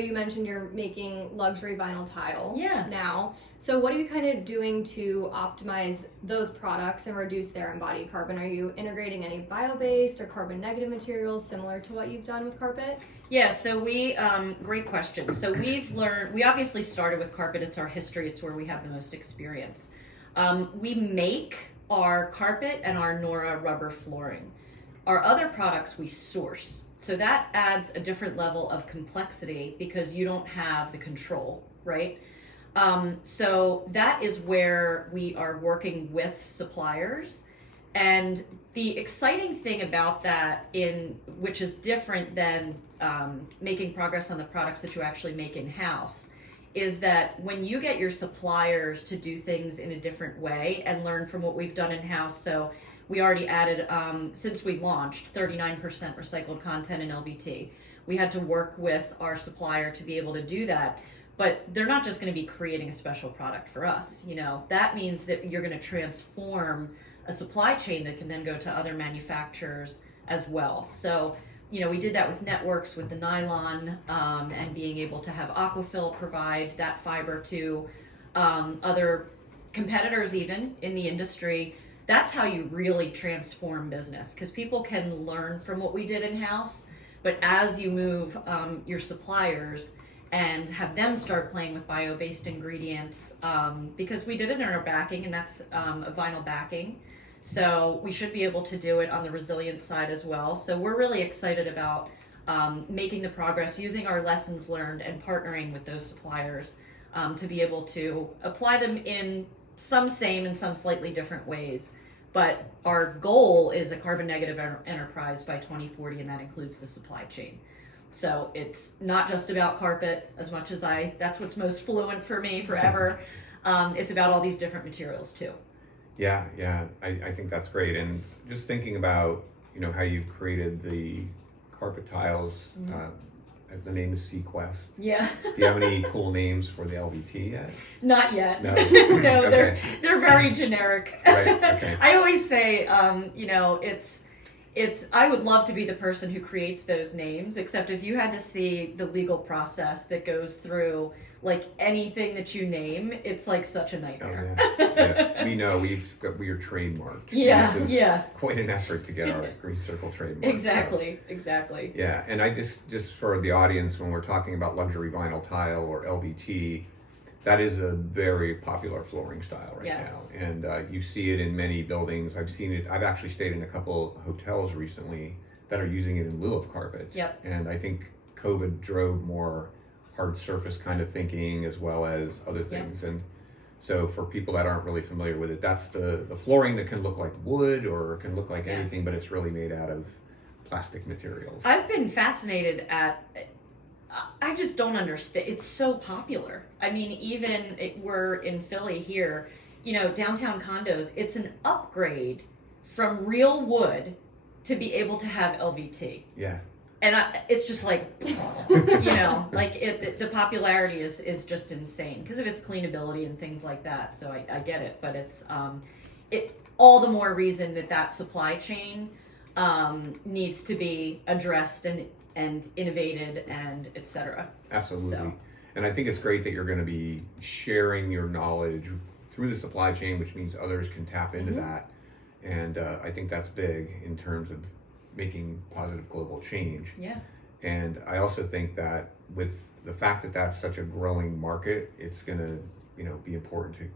you mentioned you're making luxury vinyl tile Yeah. now. So what are you kind of doing to optimize those products and reduce their embodied carbon? Are you integrating any bio-based or carbon negative materials similar to what you've done with carpet? Yeah, so great question. So we obviously started with carpet. It's our history. It's where we have the most experience. We make our carpet and our Nora rubber flooring. Our other products we source. So that adds a different level of complexity because you don't have the control, right? So that is where we are working with suppliers. And the exciting thing about that, which is different than making progress on the products that you actually make in-house, is that when you get your suppliers to do things in a different way and learn from what we've done in-house. So we already added, since we launched, 39% recycled content in LVT. We had to work with our supplier to be able to do that. But they're not just going to be creating a special product for us. That means that you're going to transform a supply chain that can then go to other manufacturers as well. So, we did that with networks, with the nylon, and being able to have Aquafil provide that fiber to other competitors even in the industry. That's how you really transform business, because people can learn from what we did in-house, but as you move your suppliers and have them start playing with bio-based ingredients, because we did it in our backing, and that's a vinyl backing. So we should be able to do it on the resilient side as well. So we're really excited about making the progress, using our lessons learned and partnering with those suppliers to be able to apply them in some same and some slightly different ways. But our goal is a carbon negative enterprise by 2040, and that includes the supply chain. So it's not just about carpet as much as that's what's most fluent for me forever. It's about all these different materials too. Yeah, I think that's great. And just thinking about, how you've created the carpet tiles, the name is Sequest. Yeah. Do you have any cool names for the LVT yet? Not yet. No, No, okay. they're very generic. Right, okay. I always say, I would love to be the person who creates those names, except if you had to see the legal process that goes through, like anything that you name, it's like such a nightmare. Oh, yeah. Yes, we know we are trademarked. Yeah, It was yeah. quite an effort to get our GreenCircle trademark. Exactly. Yeah, and I just for the audience, when we're talking about luxury vinyl tile or LVT, that is a very popular flooring style right Yes. now. And you see it in many buildings. I've seen it. I've actually stayed in a couple hotels recently that are using it in lieu of carpet. Yep. And I think COVID drove more hard surface kind of thinking as well as other things. Yep. And so for people that aren't really familiar with it, that's the flooring that can look like wood or can look like anything, but it's really made out of plastic materials. I've been fascinated I just don't understand. It's so popular. I mean, we're in Philly here, downtown condos, it's an upgrade from real wood to be able to have LVT. Yeah. And it's just like, the popularity is just insane because of its cleanability and things like that. So I get it, but it's all the more reason that supply chain needs to be addressed and innovated and et cetera. Absolutely. So. And I think it's great that you're going to be sharing your knowledge through the supply chain, which means others can tap into that. And I think that's big in terms of making positive global change. Yeah. And I also think that with the fact that that's such a growing market, it's going to, be important to